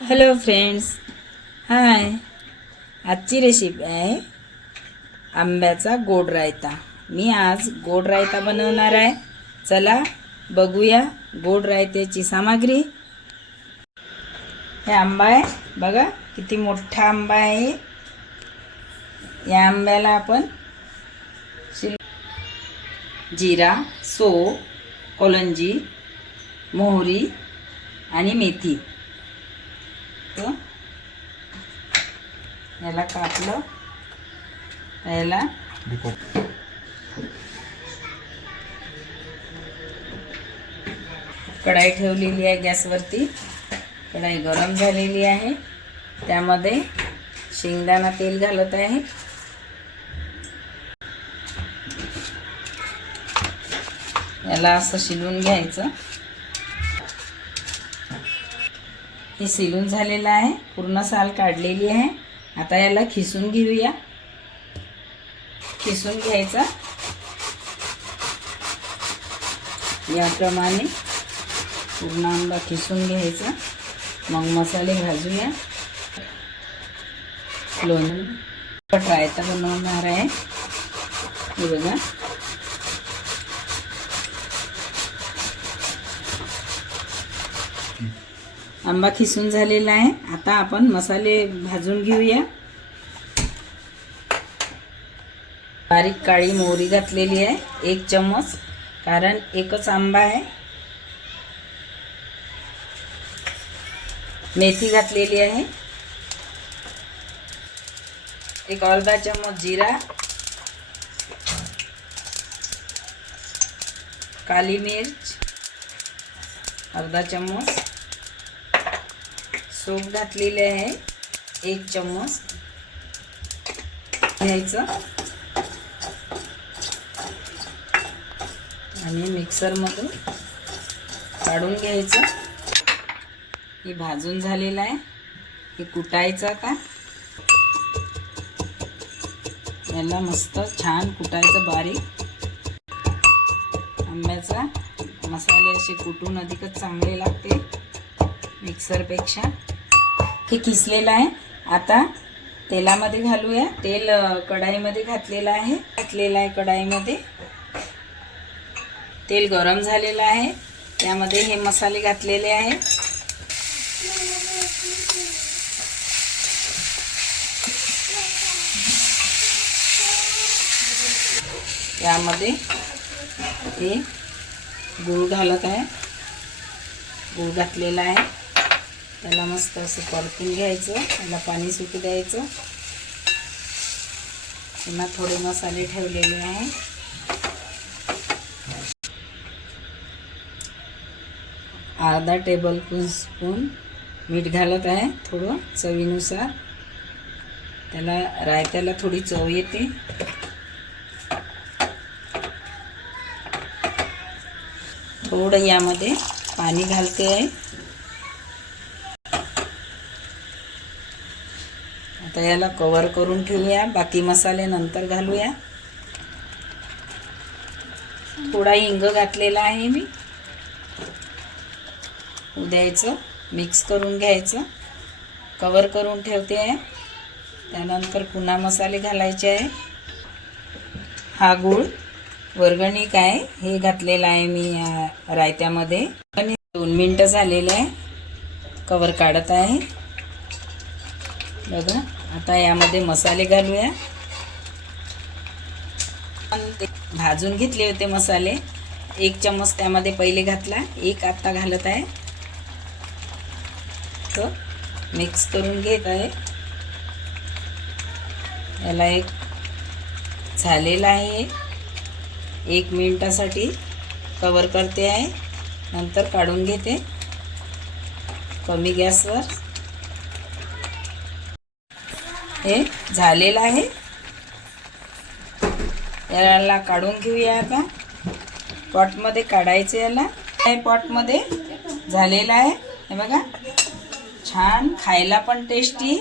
Hello friends hi आजची recipe आहे आंब्याचा गोड रायता मी आज गोड रायता बनवणार आहे. चला बघूया गोड रायत्याची सामग्री. हे आंबा आहे. बघा किती मोठा आंबा आहे. या आंब्याला आपण शिल जिरा सो कोलंजी मोहरी आणि मेथी तो ह्याला कापलं. ह्याला कढाई ठेवलेली आहे गॅसवरती. कढाई गरम झालेली आहे. त्यामध्ये शेंगदाणा तेल घालत आहे. याला असं शिलून घ्यायचं. हे शिलून झालेलं आहे. पूर्ण साल काढलेली आहे. आता याला खिसून घेऊया. खिसून घ्यायचा. याप्रमाणे पूर्ण आंबा खिसून घ्यायचा. मग मसाले भाजूया. लोणी रायता बनवणार आहे. हे बघा. आंबा खिसून झालेला आहे. आता आपण मसाले भाजून घेऊया. बारीक काळी मोहरी घातलेली आहे एक चम्मच कारण एकच आंबा आहे. मेथी घातलेली आहे. एक अर्धा चम्मच जिरा. काली मिर्च. अर्धा चम्मच. सोप घातलेले आहे. एक चम्मच. घ्यायचं. आणि मिक्सरमधून काढून घ्यायचं. हे भाजून झालेलं आहे. हे कुटायचं का? याला मस्त छान कुटायचं बारीक. आंब्याचा मसाले असे कुटून अधिकच चांगले लागते मिक्सरपेक्षा. हे किसलेलं आहे. आता तेलामध्ये घालूया. तेल कढाईमध्ये घातलेलं आहे. घातलेलं आहे कढाईमध्ये. तेल गरम झालेलं आहे. त्यामध्ये हे मसाले घातलेले आहे. यामध्ये हे गूळ घालत आहे. गूळ घातलेला आहे. त्याला मस्त असं परतून घ्यायचं त्याला पाणी सुटू द्यायचं. पुन्हा थोडे मसाले ठेवलेले आहे. अर्धा टेबल स्पून मीठ घालत आहे थोडं चवीनुसार. त्याला रायत्याला थोडी चव येते. थोडं यामध्ये पाणी घालते आहे. आता याला कवर करून ठेवूया. बाकी मसाले नंतर घालूया. थोडा हिंग घातलेला आहे मी. द्यायचं मिक्स करून घ्यायचं. कवर करून ठेवते. आहे त्यानंतर पुन्हा मसाले घालायचे आहे. हा गूळ वर्गणी काय हे घातलेलं आहे मी या रायत्यामध्ये. आणि दोन मिनटं झालेले आहे. कवर काढत आहे. बघा. आता यामध्ये मसाले घालूया. पण ते भाजून घेतले होते मसाले. एक चम्मच त्यामध्ये पहिले घातला. एक आत्ता घालत आहे. तर मिक्स करून घेत आहे. याला एक झालेला आहे. एक मिनिटासाठी कवर करते आहे. नंतर काढून घेते. कमी गॅसवर. हे झालेलं आहे. याला काढून घेऊया आता. पॉटमध्ये काढायचं याला. हे पॉटमध्ये झालेलं आहे. हे बघा. छान. खायला पण टेस्टी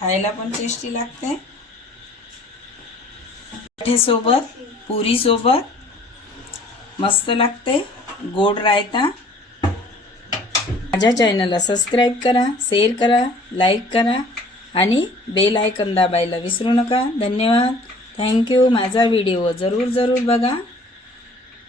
खायला पण टेस्टी लागते. सोबत पुरीसोबत मस्त लागते. गोड रायता. माझ्या चॅनलला सबस्क्राईब करा शेअर करा लाईक करा. आणि बेल आयकन दाबायला विसरू नका. धन्यवाद. थँक्यू माझा व्हिडिओ जरूर जरूर बघा.